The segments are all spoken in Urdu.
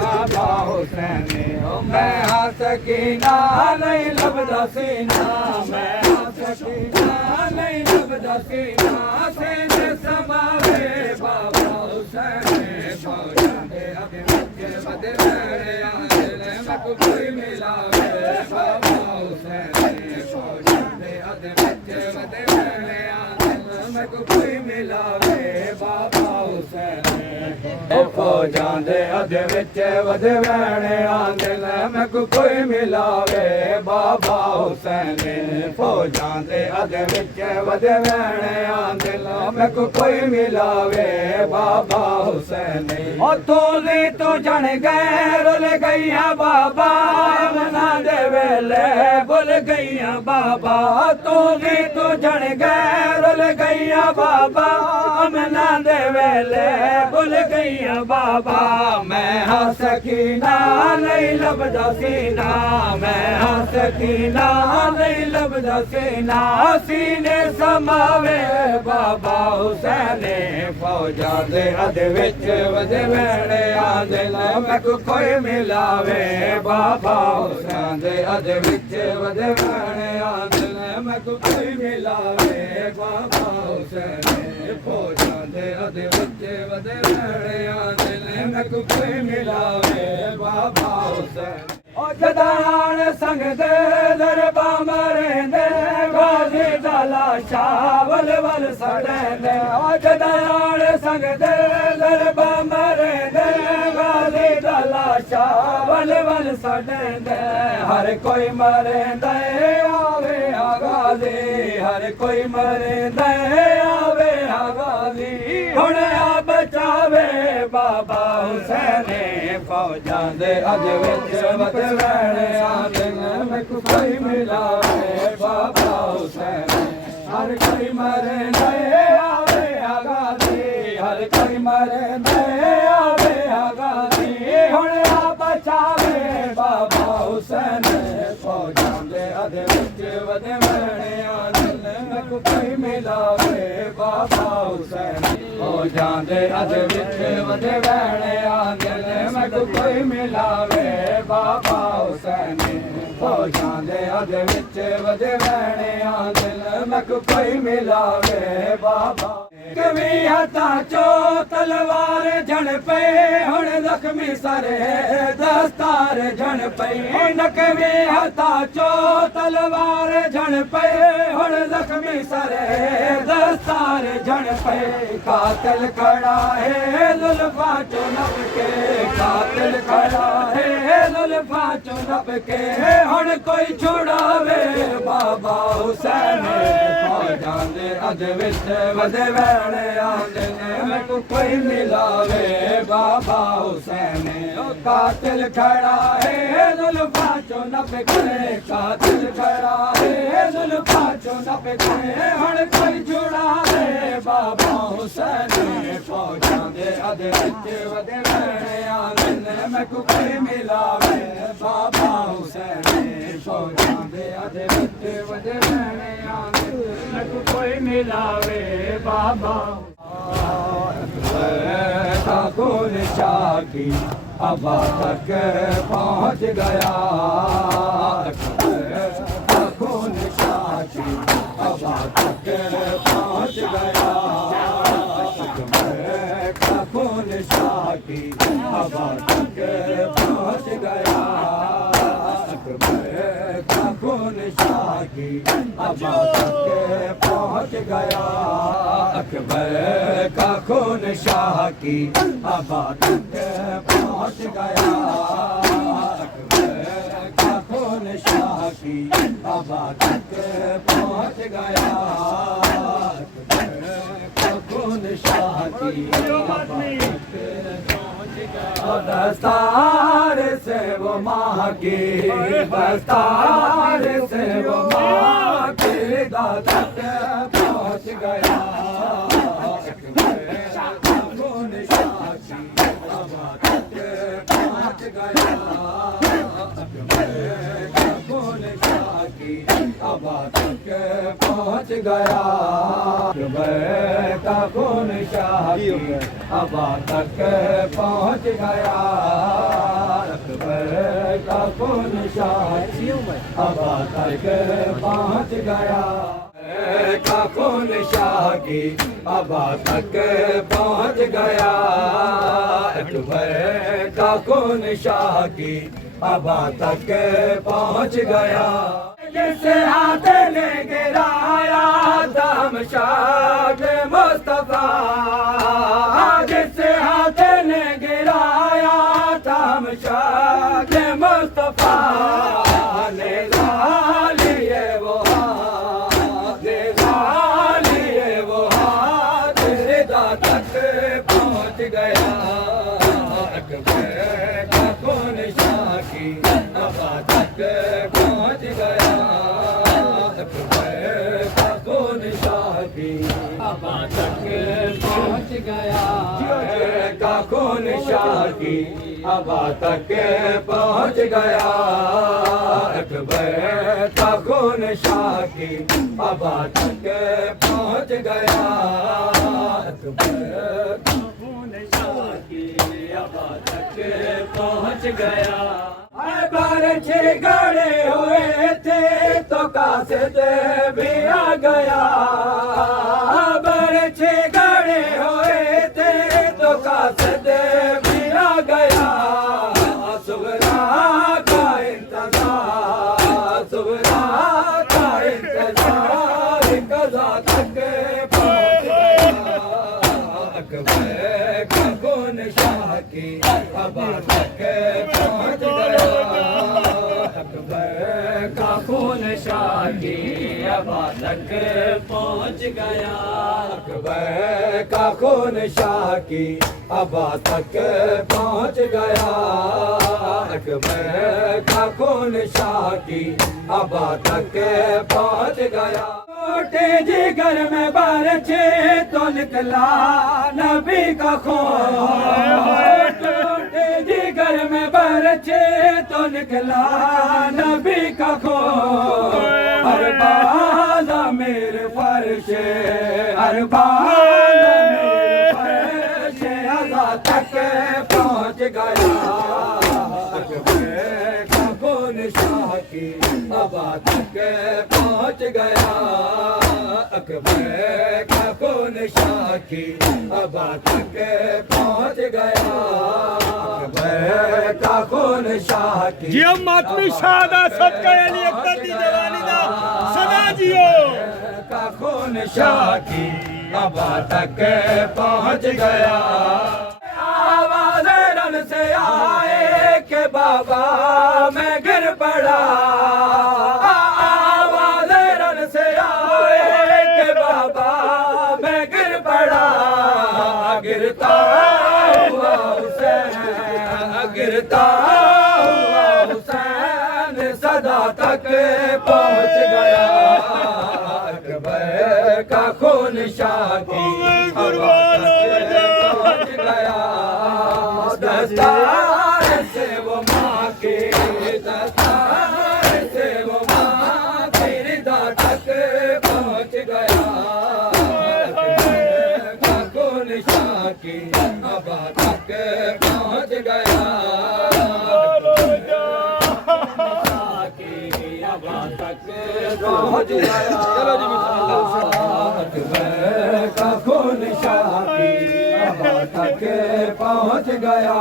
بابا حسین میں ہاں سکینہ نہیں لبدا سینہ میں ہاں سکینہ نہیں لبدا سینہ سینے سماوے بابا حسین فوجاں دے اگے وچ ودے بہنے آندن میں کوئی ملاوے بابا حسین فوجاں دے اگے وچ ودے بہنے آندن میں کوئی ملاوے بابا حسین فوجاں دے ادھ وچ ودے بہنے آندن میں کوئی ملاوے بابا حسین فوجاں دے ادھ وچ ودے بہنے آندن میں کوئی ملاوے بابا حسین تولی تو جن گئے رل گئیاں بابا امنا دے ویلے بھول گئیاں بابا تولی تو جن گئے رل گئیاں بابا امنا دے ویلے بھول گئیاں بابا میں ہاں سکینہ نہیں لبدا سینہ میں ہاں سکینہ نہیں لبدا سینہ سینے سماوے بابا حسین فوجاں دے ادھ وچ ودے بہنے آندن میں کوئی ملاوے بابا حسین دے ادھ وچ ودے بہنے آندن میں کوئی ملاوے بابا حسین فوجاں دے ادھ وچ ودے بہنے آندن میں کوئی ملاوے بابا حسین او جدان سنگ دے دربا مرندے غازی دا لاشا ول ول سڑندے او جدان سنگ دے دربا مرندے غازی دا لاشا ول ول سڑندے ہر کوئی مرندے آوے غازی ہر کوئی مرندے آوے غازی ہن آ بچاوے بابا حسین فوجاں دے ادھ وچ ودے بہنے آندن میں کوئی ملاوے بابا حسین ہر کوئی مرندے آوے غازی ہر کوئی مرندے آوے غازی ہن آ بچاوے بابا حسین فوجاں دے ادھ وچ ودے بہنے آندن میں کوئی ملاوے بابا حسین فوجاں دے ادھ وچ ودے بہنے آندن میں کوئی ملاوے بابا حسین فوجاں دے ادھ وچ ودے بہنے آندن میں کوئی ملاوے بابا کبھی ہاتھاں چو تلوار جھن پئی ہن زخمی سرے دستار جھن پئی کبھی ہاتھاں چو تلوار جھن پئی ہن زخمی سرے دستار جھن پئی قاتل کھڑا ہے زلفاں چوں نپ کے قاتل کھڑا ہے زلفاں چوں نپ کے ہن کوئی چھڑاوے بابا حسین فوجاں دے ادھ وچ ودے بہنے آندن میں کوئی ملاوے بابا حسین قاتل کھڑا ہے زلفاں چوں نپ کے قاتل کھڑا ہے زلفاں چوں نپ کے ہن کوئی چھڑاوے بابا حسین فوجاں دے ادھ وچ ودے بہنے آندن میں کوئی ملاوے بابا حسین فوجاں دے ادھ وچ ودے بہنے آندن میں کوئی ملاوے بابا خون شاکی ابا تک پہنچ گیا خون شاکی ابا تک پہنچ گیا خون شاکی ابا تک پہنچ گیا خون شاکی ابا تک پہنچ گیا اکبر کا خون شاہ کی ابا تک پہنچ گیا اکبر کا خون شاہ کی ابا تک پہنچ گیا اکبر کا خون شاہ کی ابا تک پہنچ گیا دستار سے وہ ماں کی دستار سے وہ ماں کی دادا تک پہنچ گیا ابا تک پہنچ گیا اکبر کا خون شاہ کی ابا تک پہنچ گیا اکبر کا خون شاہ کی ابا تک پہنچ گیا کا خون شاہ کی ابا تک پہنچ گیا اکبر کا خون شاہ کی ابا تک پہنچ گیا جس ہاتھ نے گرایا دم شاد مصطفیٰ جس ہاتھ نے گرایا دم شاد مصطفیٰ کا خون شاہ کی ابا تک پہنچ گیا اکبر کا خون شاہ کی ابا تک پہنچ گیا اکبر کا خون شاہ کی ابا تک پہنچ گیا بارچ گڑے ہوئے تھے تو قاصد بھی آ گیا بارچ گڑے ہوئے تھے تو قاصد بھی آ گیا صغرا کا انتظار صغرا کا انتظار قضا تک پہنچ گیا اکبر کا خون شاہ کی ابا تک پہنچ گیا اکبر کا خون شاہ کی ابا تک پہنچ گیا اکبر کا خون شاہ کی ابا تک پہنچ گیا اکبر کا خون شاہ کی ابا تک پہنچ گیا ٹوٹے جگر میں بارچے تو نکلا نبی کا خون ٹوٹے جگر میں بارچے تو نکلا نبی کا خون ہر بازا میرے فرش ہر بازا میرے فرش ازا تک پہنچ گیا اکبر کا خون شاہ کی ابا تک پہنچ گیا اکبر کا خون شاہ کی ابا تک پہنچ گیا اکبر کا خون شاہ کی جی ہم ماتمی شہادہ صدقہ علی اکبر دی جوانی دا صدا جیو کا خون شاہ کی ابا تک پہنچ گیا آواز رن سے آئے کہ بابا میں گر پڑا آواز رن سے آئے کہ بابا میں گر پڑا گرتا ہوا حسین گرتا ہوا حسین صدا تک پہنچ گیا اکبر کا خون شاہ کی ابا تک پہنچ گیا دستار سے وہ ماں کے دستار سے وہ ماں کی رضا تک پہنچ گیا اکبر کا خون شاہ کی ابا تک پہنچ گیا ابا تک پہنچ گیا اکبر کا خون شاہ کی ابا تک پہنچ گیا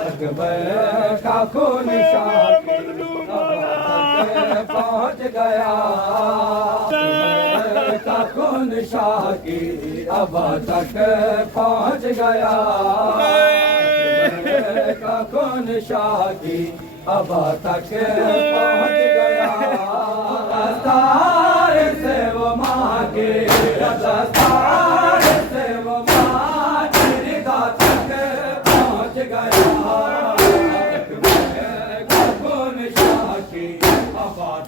اکبر کا خون شاہ کی ابا تک پہنچ گیا اکبر کا خون شاہ کی ابا تک پہنچ گیا اکبر کا خون شاہ کی ابا تک پہنچ گیا دستار سے وہ ماں کے دستار سے وہ ماں کی رضا تک پہنچ گیا اکبر کا خون شاہ کی ابا